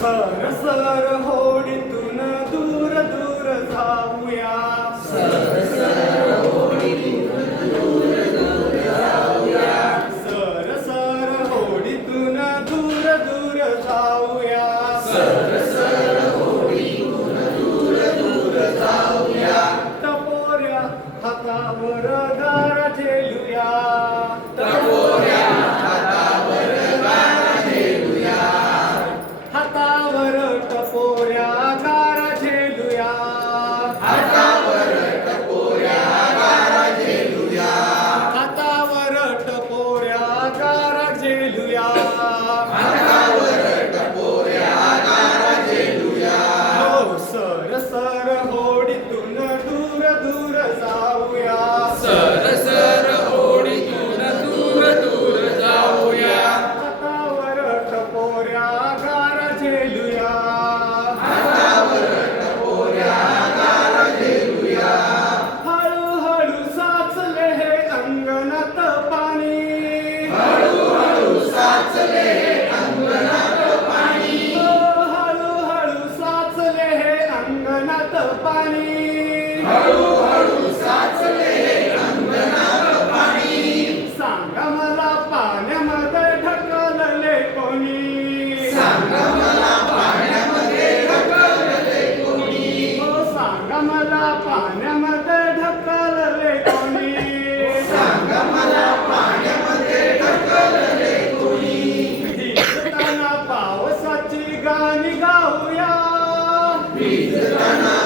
Sir sir होडीतून दूर दूर जाऊया. सर सर होडीतून दूर दूर जाऊया. टपोऱ्या हातावर अंगणात पाणी. सांगा मला पाण्यामध्ये Be the.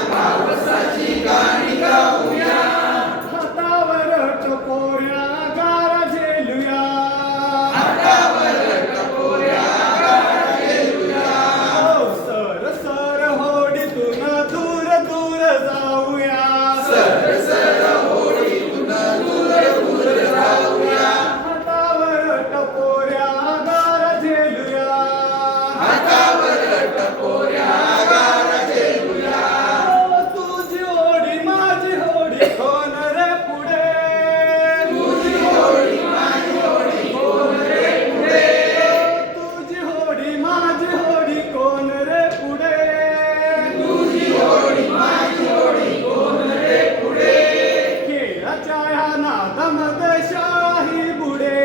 नादमद शाही बुडे